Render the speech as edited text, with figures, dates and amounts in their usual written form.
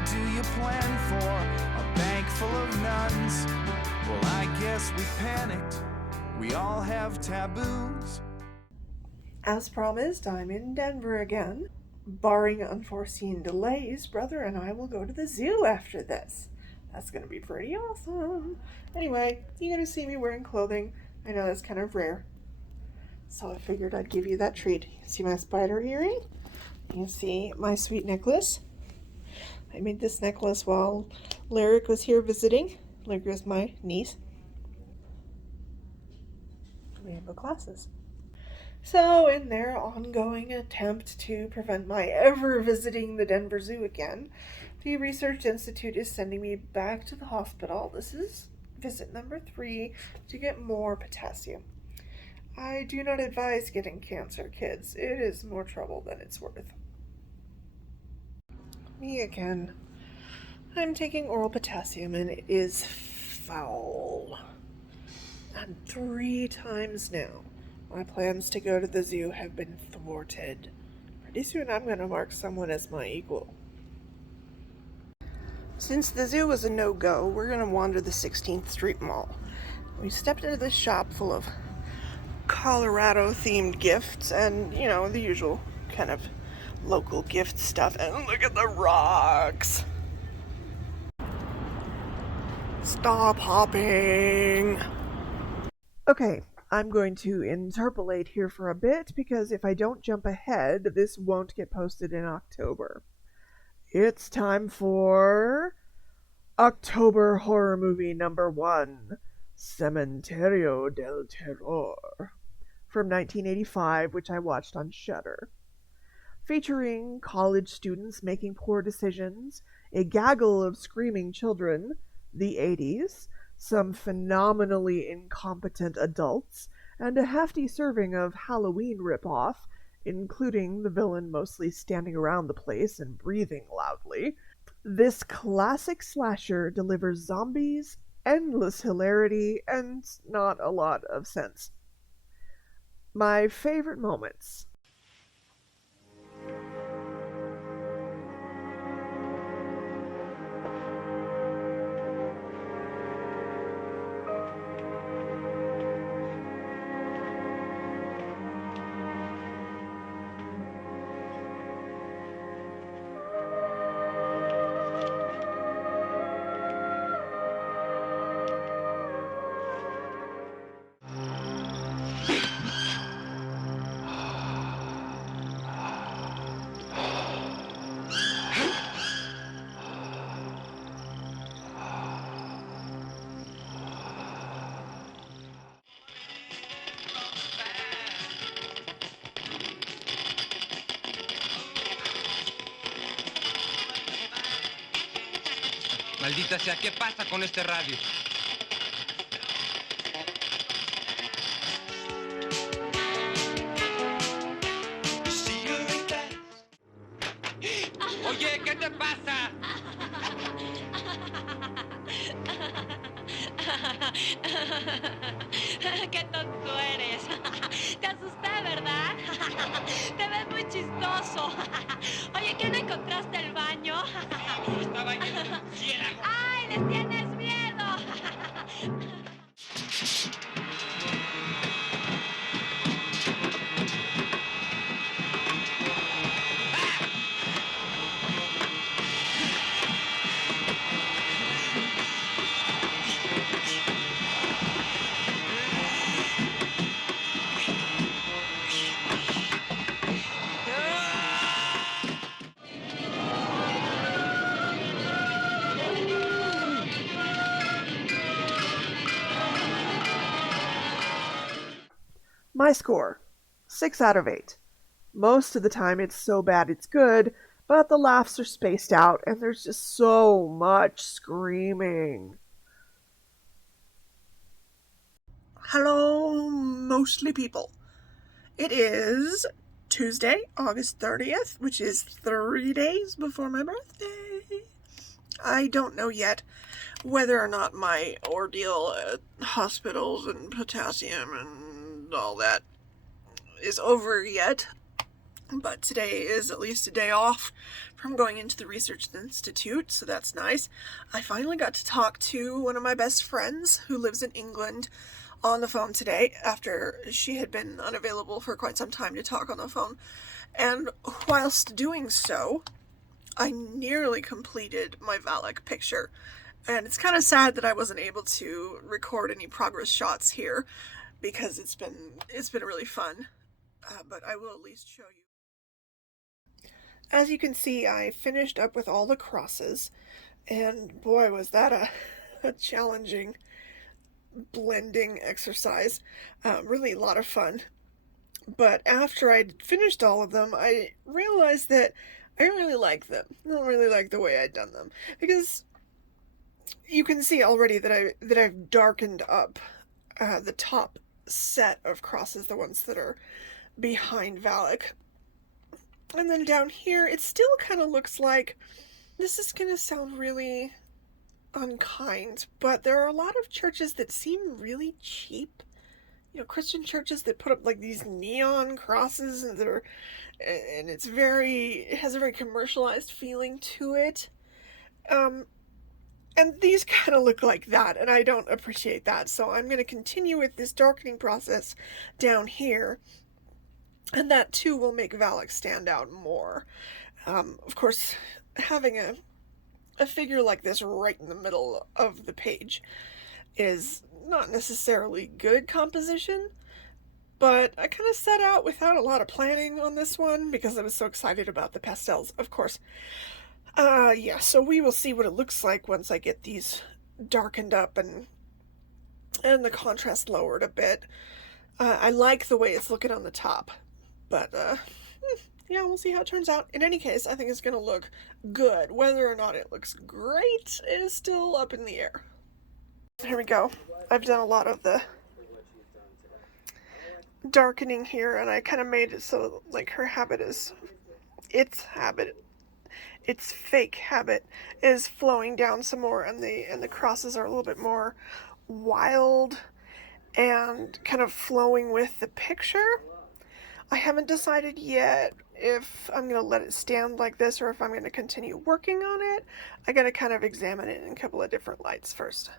How do you plan for a bank full of nuns? Well, I guess we panicked. We all have taboos. As promised, I'm in Denver again. Barring unforeseen delays, brother and I will go to the zoo after this. That's going to be pretty awesome. Anyway, you're going to see me wearing clothing. I know that's kind of rare. So I figured I'd give you that treat. You see my spider earring? You see my sweet necklace? I made this necklace while Lyric was here visiting. Lyric was my niece. Rainbow glasses. So, in their ongoing attempt to prevent my ever visiting the Denver Zoo again, the Research Institute is sending me back to the hospital. This is visit number 3 to get more potassium. I do not advise getting cancer, kids. It is more trouble than it's worth. Me again. I'm taking oral potassium and it is foul. And 3 times now. My plans to go to the zoo have been thwarted. Pretty soon I'm going to mark someone as my equal. Since the zoo was a no-go, we're going to wander the 16th Street Mall. We stepped into this shop full of Colorado-themed gifts and, the usual kind of local gift stuff. And look at the rocks! Stop hopping! Okay, I'm going to interpolate here for a bit because if I don't jump ahead, this won't get posted in October. It's time for October horror movie number 1, Cementerio del Terror, from 1985, which I watched on Shudder. Featuring college students making poor decisions, a gaggle of screaming children, the 80s, some phenomenally incompetent adults, and a hefty serving of Halloween ripoff, including the villain mostly standing around the place and breathing loudly. This classic slasher delivers zombies, endless hilarity, and not a lot of sense. My favorite moments. Maldita sea, ¿qué pasa con este radio? Oye, ¿qué te pasa? ¡Qué tonto eres! Te asusté, ¿verdad? Te ves muy chistoso. Oye, ¿qué no encontraste el baño? Estaba lleno de murciélagos. ¡Ay, les tienes miedo! My score, 6 out of 8. Most of the time it's so bad it's good, but the laughs are spaced out and there's just so much screaming. Hello, mostly people. It is Tuesday, August 30th, which is 3 days before my birthday. I don't know yet whether or not my ordeal at hospitals and potassium and all that is over yet. but today is at least a day off from going into the research institute, so that's nice. I finally got to talk to one of my best friends who lives in England on the phone today after she had been unavailable for quite some time to talk on the phone. And whilst doing so, I nearly completed my Valak picture. And it's kind of sad that I wasn't able to record any progress shots here because it's been really fun. But I will at least show you. As you can see, I finished up with all the crosses, and boy, was that a challenging blending exercise. Really a lot of fun. But after I'd finished all of them, I realized that I don't really like them. I don't really like the way I'd done them, because you can see already that I've darkened up the top set of crosses, the ones that are behind Valak. And then down here, it still kind of looks like, this is going to sound really unkind, but there are a lot of churches that seem really cheap. You know, Christian churches that put up like these neon crosses and it has a very commercialized feeling to it. And these kind of look like that, and I don't appreciate that. So I'm going to continue with this darkening process down here. And that too will make Valak stand out more. Of course, having a figure like this right in the middle of the page is not necessarily good composition, but I kind of set out without a lot of planning on this one because I was so excited about the pastels, of course. Yeah, so we will see what it looks like once I get these darkened up and the contrast lowered a bit. I like the way it's looking on the top. But, yeah, we'll see how it turns out. In any case, I think it's going to look good. Whether or not it looks great is still up in the air. Here we go. I've done a lot of the darkening here, and I kind of made it so, like, its fake habit is flowing down some more, and the crosses are a little bit more wild and kind of flowing with the picture. I haven't decided yet if I'm going to let it stand like this or if I'm going to continue working on it. I got to kind of examine it in a couple of different lights first.